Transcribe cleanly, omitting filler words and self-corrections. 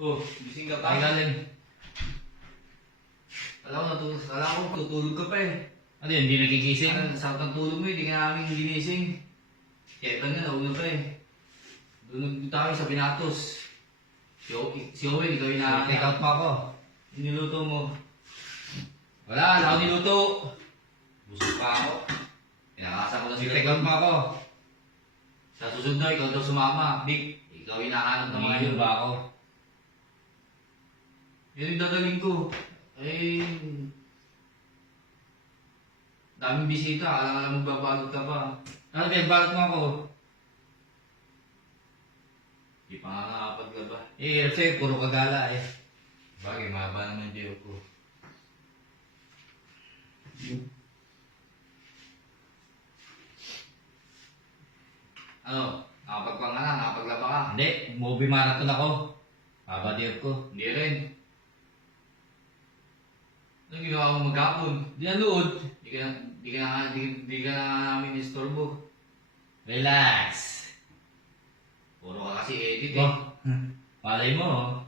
Oh, gising ka Ay, pa? galing. Alam ko tutulog ka pa eh. Ano yun, hindi nagigising? Sarap ng tulog mo eh, hindi ka namin ginising. Kaya na, nauna pa eh. Doon tayo sa Binatos. Si Owen, ikaw yung Take out mo ako. niluto mo. Wala ako niluto. Busog pa ako. Pinakasa ko lang Take out mo ako. Sa susunod na, ikaw daw sumama. Vic, ikaw yung nakahanap ng mga Nanginom yun. ba ako? Yun yung dadaling ko. Eh, daming bisita, alam magbabalot ka pa. Ano, pinagbalot mo ako? Di pa nga nakapaglaba. Eh, sa'yo, puro kagala eh. Bagay, mahaba naman yung diyo ko. Ano? Nakapagpang ka na, nakapaglaba ka? Hindi, movie marathon ako. Babadir ko. Hindi rin. Anong ginawa mo maghapon? Di nanood. Di ka na namin istorbo. Relax. Puro ka kasi edit eh. Oh, malay mo,